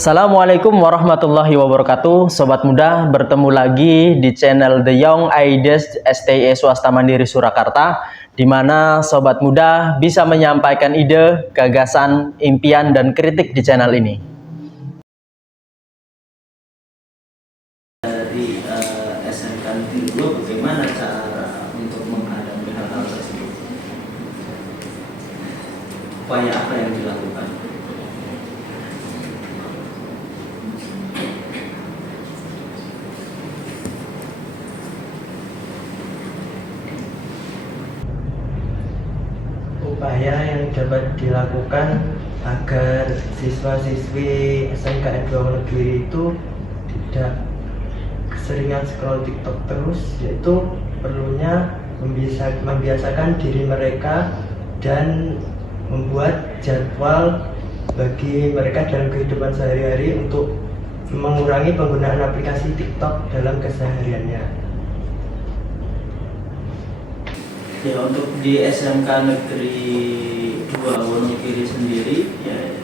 Assalamualaikum warahmatullahi wabarakatuh. Sobat muda, bertemu lagi di channel The Young Ideas STI Swasta Mandiri Surakarta, di mana sobat muda bisa menyampaikan ide, gagasan, impian, dan kritik di channel ini. Dari SMK Negeri 2, bagaimana cara untuk menghadapi hal-hal tersebut? Upaya apa yang dilakukan? Upaya yang dapat dilakukan agar siswa-siswi SMK 2 Negeri itu tidak keseringan scroll TikTok terus, yaitu perlunya membiasakan diri mereka dan membuat jadwal bagi mereka dalam kehidupan sehari-hari untuk mengurangi penggunaan aplikasi TikTok dalam kesehariannya. Ya, untuk di SMK Negeri 2 Wonogiri sendiri ya,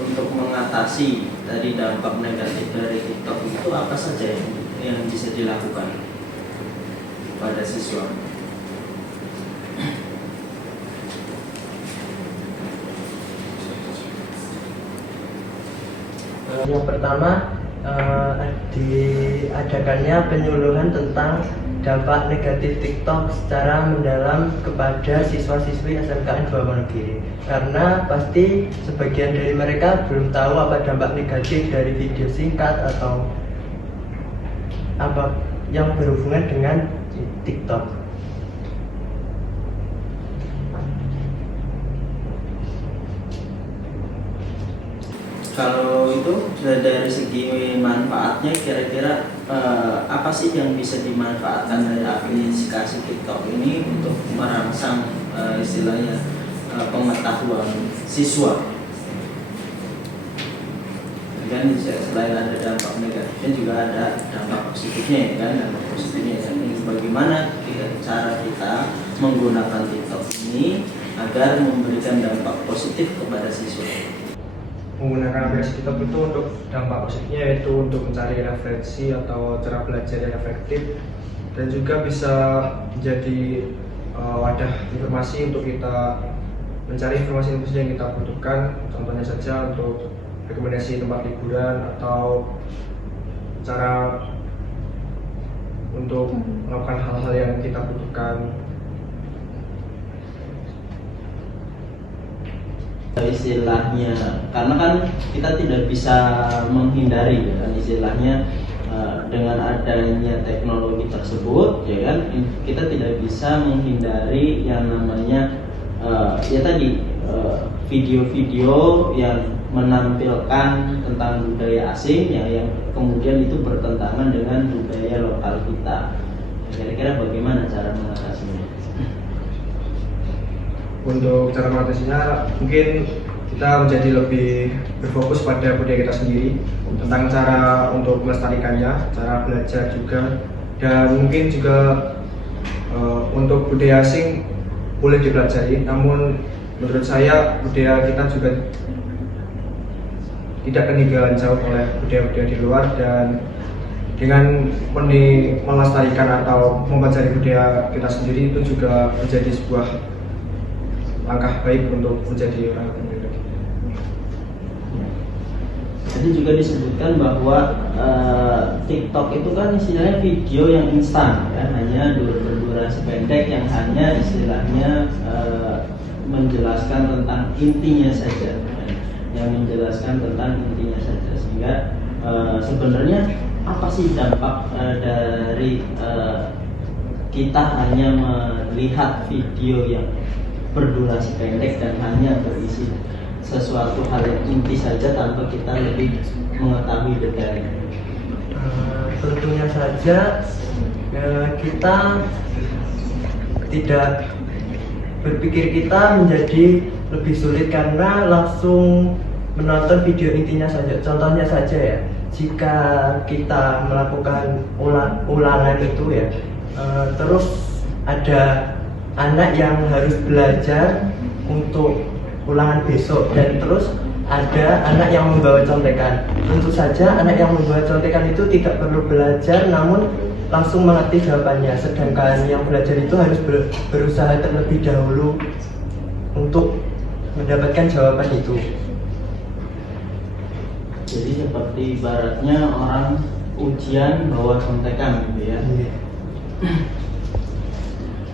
untuk mengatasi tadi dampak negatif dari TikTok itu apa saja yang bisa dilakukan pada siswa? Yang pertama, diadakannya penyuluhan tentang dampak negatif TikTok secara mendalam kepada siswa-siswi SMK 2 Wonogiri, karena pasti sebagian dari mereka belum tahu apa dampak negatif dari video singkat atau apa yang berhubungan dengan TikTok. Kalau itu dari segi manfaatnya, kira-kira apa sih yang bisa dimanfaatkan dari aplikasi TikTok ini untuk merangsang istilahnya pengetahuan siswa? Kan selain ada dampak negatifnya juga ada dampak positifnya, ya kan? Dampak positifnya bagaimana cara kita menggunakan TikTok ini agar memberikan dampak positif kepada siswa. Menggunakan aplikasi TikTok itu untuk dampak positifnya yaitu untuk mencari referensi atau cara belajar yang efektif, dan juga bisa menjadi wadah informasi untuk kita mencari informasi yang kita butuhkan. Contohnya saja untuk rekomendasi tempat liburan atau cara untuk melakukan hal-hal yang kita butuhkan. Istilahnya, karena kan kita tidak bisa menghindari, ya kan, istilahnya dengan adanya teknologi tersebut, ya kan, kita tidak bisa menghindari yang namanya video-video yang menampilkan tentang budaya asing yang kemudian itu bertentangan dengan budaya lokal kita. Kira-kira bagaimana cara mengatasinya? Untuk cara mengatasinya, mungkin kita menjadi lebih berfokus pada budaya kita sendiri, tentang cara untuk melestarikannya, cara belajar juga, dan mungkin juga untuk budaya asing boleh dipelajari, namun menurut saya budaya kita juga tidak ketinggalan jauh oleh budaya-budaya di luar, dan dengan melestarikan atau mempelajari budaya kita sendiri itu juga menjadi sebuah langkah baik untuk menjadi orang pendidik. Tadi juga disebutkan bahwa TikTok itu kan istilahnya video yang instan, kan, hanya berdurasi pendek yang hanya istilahnya menjelaskan tentang intinya saja, sehingga sebenarnya apa sih dampak dari kita hanya melihat video yang berdurasi pendek dan hanya berisi sesuatu hal yang inti saja tanpa kita lebih mengetahui detailnya? Tentunya saja kita tidak berpikir kita menjadi lebih sulit karena langsung menonton video intinya saja. Contohnya saja ya, jika kita melakukan ulangan itu ya, terus ada anak yang harus belajar untuk ulangan besok, dan terus ada anak yang membawa contekan. Tentu saja anak yang membawa contekan itu tidak perlu belajar namun langsung mengerti jawabannya, sedangkan yang belajar itu harus berusaha terlebih dahulu untuk mendapatkan jawaban itu. Jadi seperti ibaratnya orang ujian bawa contekan gitu ya.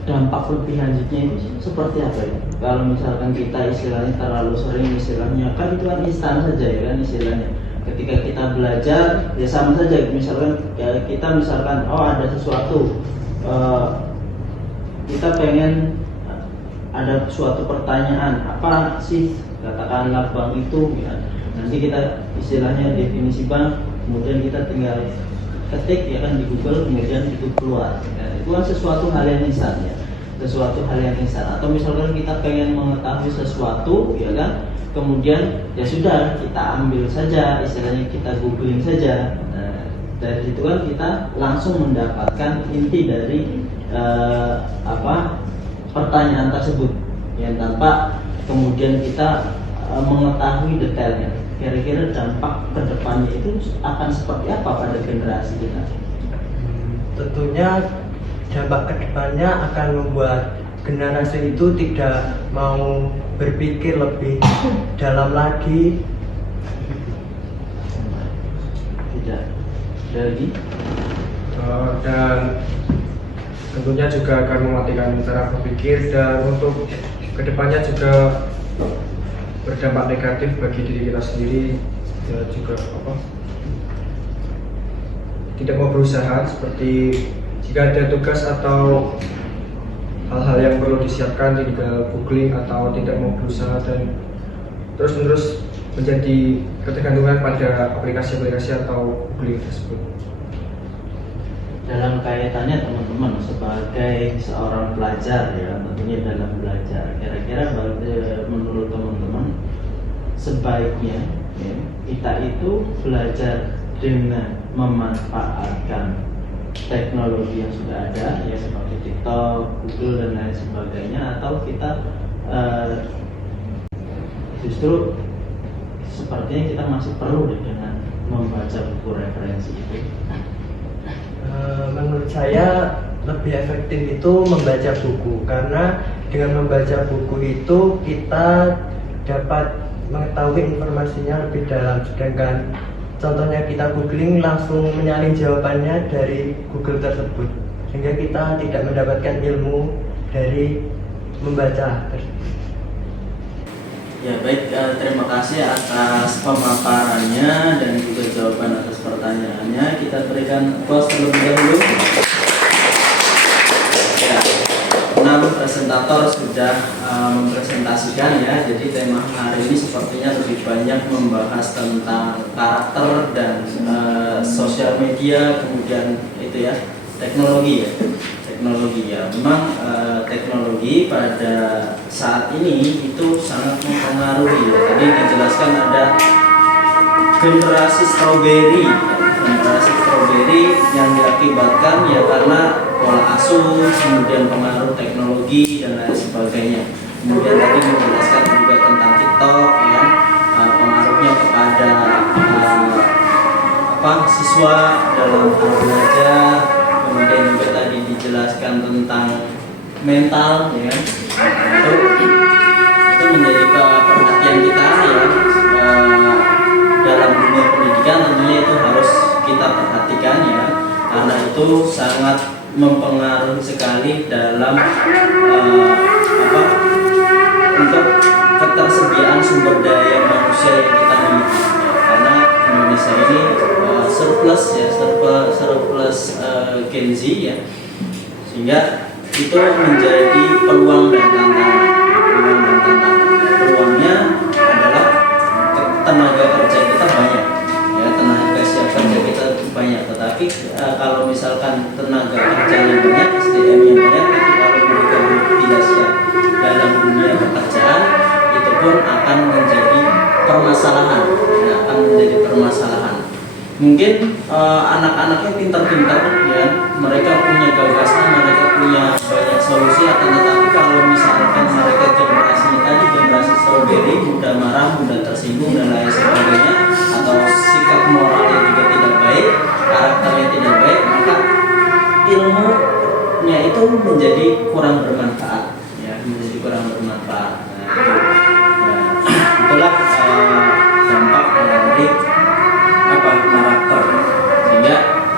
Dampak lebih lanjutnya itu seperti apa ya? Kalau misalkan kita istilahnya terlalu sering istilahnya kan itu kan instan saja ya kan istilahnya. Ketika kita belajar ya sama saja misalkan ya, kita misalkan oh ada sesuatu kita pengen ada suatu pertanyaan apa sih katakanlah bank itu ya. Nanti kita istilahnya definisi bank kemudian kita tinggal ketik ya kan di Google kemudian itu keluar ya, itu kan sesuatu hal yang instan ya, sesuatu hal yang instan. Atau misalkan kita pengen mengetahui sesuatu ya kan kemudian ya sudah kita ambil saja istilahnya kita googling saja. Nah, dari situ kan kita langsung mendapatkan inti dari pertanyaan tersebut yang tanpa kemudian kita mengetahui detailnya. Kira-kira dampak kedepannya itu akan seperti apa pada generasi kita? Tentunya dampak kedepannya akan membuat generasi itu tidak mau berpikir lebih dalam lagi. Tidak lagi. Dan tentunya juga akan mematikan cara berpikir dan untuk kedepannya juga berdampak negatif bagi diri kita sendiri ya juga tidak mau berusaha seperti jika ada tugas atau hal-hal yang perlu disiapkan tinggal googling atau tidak mau berusaha dan terus-menerus menjadi ketergantungan pada aplikasi-aplikasi atau googling tersebut. Dalam kaitannya teman-teman sebagai seorang pelajar ya tentunya dalam belajar kira-kira menurut teman-teman sebaiknya ya, kita itu belajar dengan memanfaatkan teknologi yang sudah ada ya seperti TikTok, Google dan lain sebagainya atau kita justru sepertinya kita masih perlu dengan membaca buku referensi itu. Menurut saya lebih efektif itu membaca buku karena dengan membaca buku itu kita dapat mengetahui informasinya lebih dalam, sedangkan contohnya kita googling langsung menyaring jawabannya dari Google tersebut sehingga kita tidak mendapatkan ilmu dari membaca tersebut. Ya baik, terima kasih atas pemaparannya dan juga jawaban atas pertanyaannya. Kita berikan applause terlebih dahulu. Ya, 6 presentator sudah mempresentasikan ya. Jadi tema hari ini sepertinya lebih banyak membahas tentang karakter dan sosial media, kemudian itu ya teknologi ya. Teknologi ya, memang teknologi pada saat ini itu sangat mempengaruhi ya. Tadi dijelaskan ada generasi strawberry ya. Generasi strawberry yang diakibatkan ya karena pola asuh, kemudian pengaruh teknologi dan lain sebagainya. Kemudian tadi dijelaskan juga tentang TikTok ya, pengaruhnya kepada siswa dalam hal belajar. Kemudian juga tadi dijelaskan tentang mental ya, itu menjadi perhatian kita ya, dalam dunia pendidikan tentunya itu harus kita perhatikan ya, karena itu sangat mempengaruhi sekali dalam untuk ketersediaan sumber daya manusia yang kita miliki ya, karena Indonesia ini surplus ya, surplus Gen Z ya, sehingga itu menjadi peluang dan tantangan. Peluangnya adalah tenaga kerja kita banyak ya, tenaga kerja kita banyak, tetapi kalau misalkan tenaga kerjanya banyak, SDM-nya banyak, tapi kalau mereka tidak siap dalam dunia pekerjaan, itu pun akan menjadi permasalahan ya, akan menjadi permasalahan. Mungkin anak-anaknya pintar-pintar ya, mereka punya gagasan, mereka punya banyak solusi, akan tetapi kalau misalkan mereka generasinya tadi generasi strawberry, mudah marah, mudah tersinggung dan ilmunya itu menjadi kurang bermanfaat, ya, menjadi kurang bermanfaat. Itulah dampak dari karakter, sehingga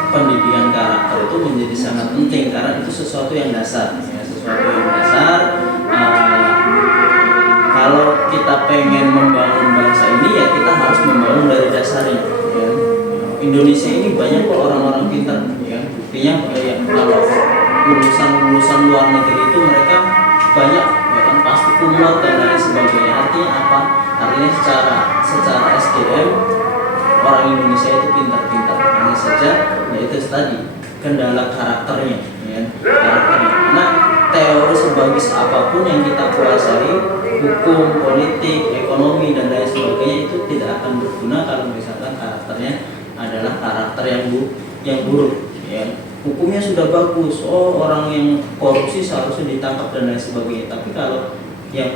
pendidikan karakter itu menjadi sangat penting karena itu sesuatu yang dasar, ya, sesuatu yang dasar. Kalau kita pengen membangun bangsa ini, ya kita harus membangun dari dasarnya, ya. Indonesia ini banyak kok orang-orang pintar, ya. Buktinya ya, kalau lulusan luar negeri itu mereka banyak, ya kan, pasti kumlot dan lain sebagainya. Artinya apa? Artinya secara SDM orang Indonesia itu pintar-pintar. Hanya saja ya itu tadi kendala karakternya, ya, karakternya. Nah, teori sebagus apapun yang kita kuasai, hukum, politik, ekonomi dan lain sebagainya, itu tidak akan berguna kalau misalkan karakternya adalah karakter yang buruk, ya. Hukumnya sudah bagus, orang yang korupsi seharusnya ditangkap dan lain sebagainya, tapi kalau yang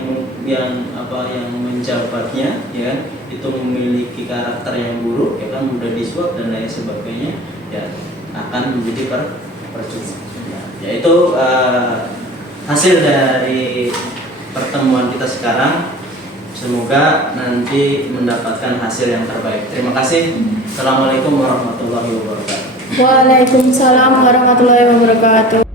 menjabatnya, ya, itu memiliki karakter yang buruk, ya kan, mudah disuap dan lain sebagainya, ya akan menjadi percuma. Yaitu hasil dari pertemuan kita sekarang. Semoga nanti mendapatkan hasil yang terbaik. Terima kasih. Assalamualaikum warahmatullahi wabarakatuh. Waalaikumsalam warahmatullahi wabarakatuh.